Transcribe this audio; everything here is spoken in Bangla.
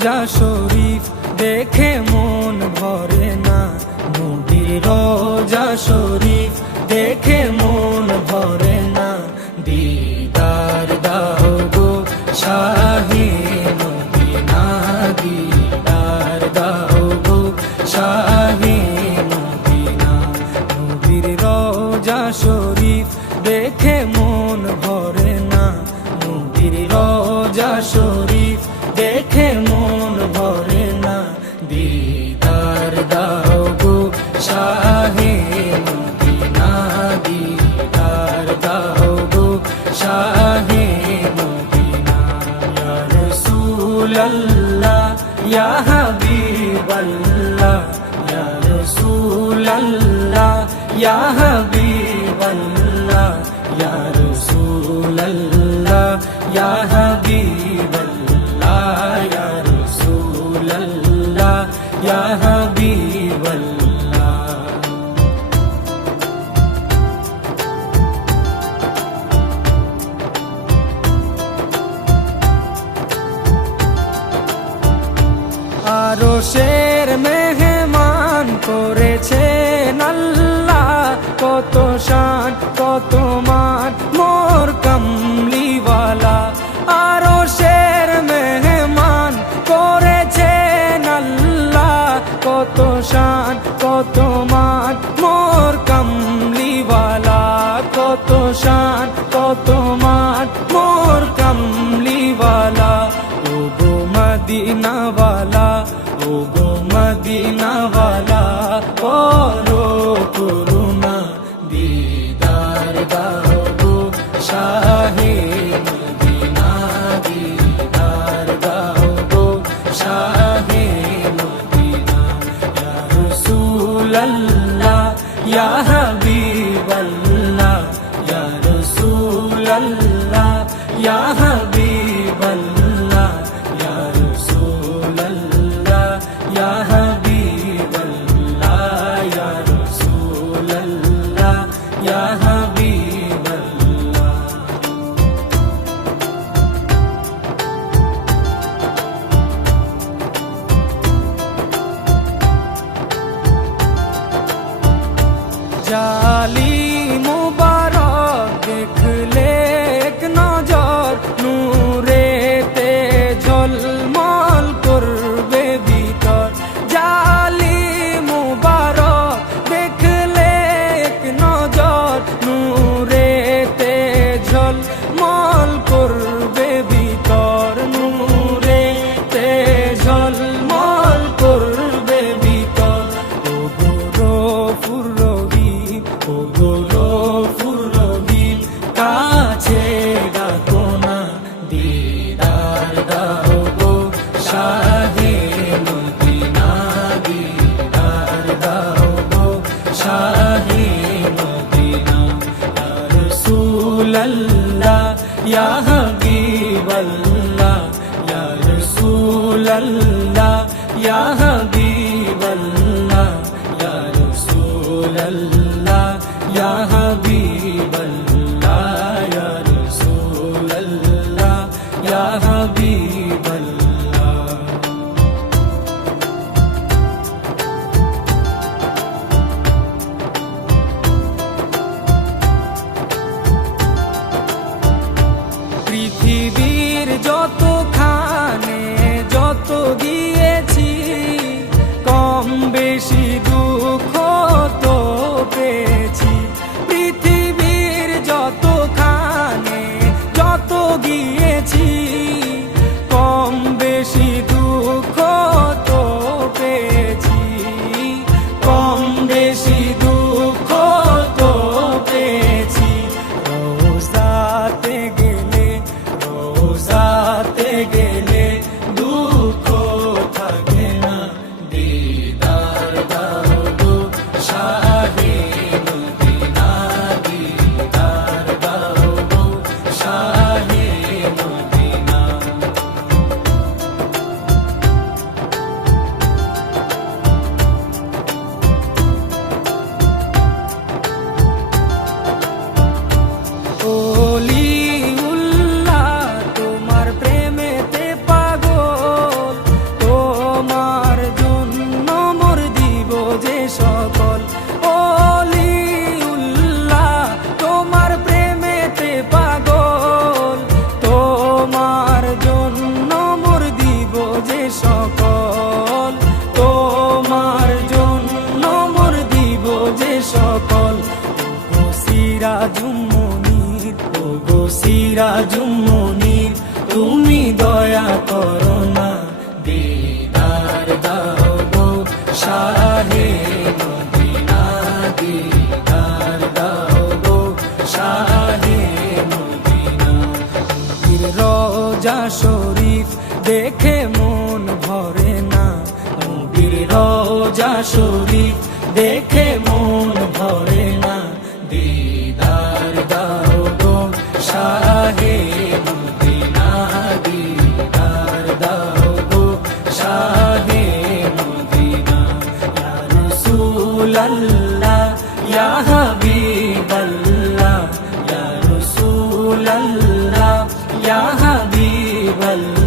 রোজা শরীফ দেখে মন ভরে না, নবীর রোজা শরীফ দেখে মন ভরে না। দিদার দাও গো শাহে মদিনা, দিদার দাও গো শাহে মদিনা। নবীর রোজা শরীফ দেখে মন ভরে না, নবীর রোজা শরীফ দেখে মন ভরে না। দিদার দাও গো শাহে মদিনা, দিদার দাও গো শাহে মদিনা। ইয়া রাসূলাল্লাহ ইয়া হাবিবাল্লাহ, ইয়া রাসূলাল্লাহ ইয়া হাবিবাল্লাহ, ইয়া রাসূলাল্লাহ ইয়া হাবিবাল্লাহ, ইয়া রাসূলাল্লাহ ইয়া হাবিবাল্লাহ। আরশের মেহমান করেছেন আল্লাহ, কত শান কত মান মোর কামলিওয়ালা। আরশের মেহমান করেছেন আল্লাহ, কত শান কত মান মোর কামলিওয়ালা, কত শান কত মান মোর কামলিওয়ালা। ও গো মদিনাওয়ালা, ও গো মদিনাওয়ালা, করো করুণা, দিদার দাও গো শাহে মদিনা, দিদার দাও গো শাহে মদিনা। ইয়া রাসূলাল্লাহ ইয়া হাবিবাল্লাহ, ইয়া রাসূলাল্লাহ ইয়া হাবিবাল্লাহ, ইয়া রাসূলাল্লাহ ইয়া হাবিবাল্লাহ, ইয়া রাসূলাল্লাহ ইয়া হাবিবাল্লাহ। জালিম মুবারক দেখলে এক নজর, নূরেতে ঝলমল করবে ভিতর। জালিম মুবারক দেখলে এক নজর, নূরেতে ঝলমল করবে ভিতর, নূরেতে ঝলমল করবে ভিতর। ও গো গফুর রহিম, ও গো গফুর রহিম, কাছে ডাকো না, দিদার দাও গো শাহে মদিনা, দিদার দাও গো শাহে মদিনা। ইয়া রাসূলাল্লাহ ইয়া হাবিবাল্লাহ, ইয়া রাসূলাল্লাহ ইয়া হাবিবাল্লাহ, ইয়া রাসূলাল্লাহ ইয়া হাবিবাল্লাহ, ইয়া রাসূলাল্লাহ ইয়া হাবিবাল্লাহ। পৃথিবীর যতখানে যত দিয়েছি, দেখে মন ভরে না, নবীর রওজা শরীফ দেখে মন ভরে না। দিদার দাও গো শাহে মদিনা, দিদার দাও গো শাহে মদিনা। ইয়া রাসূলাল্লাহ ইয়া হাবিবাল্লাহ, ইয়া রাসূলাল্লাহ ইয়া হাবিবাল্লাহ।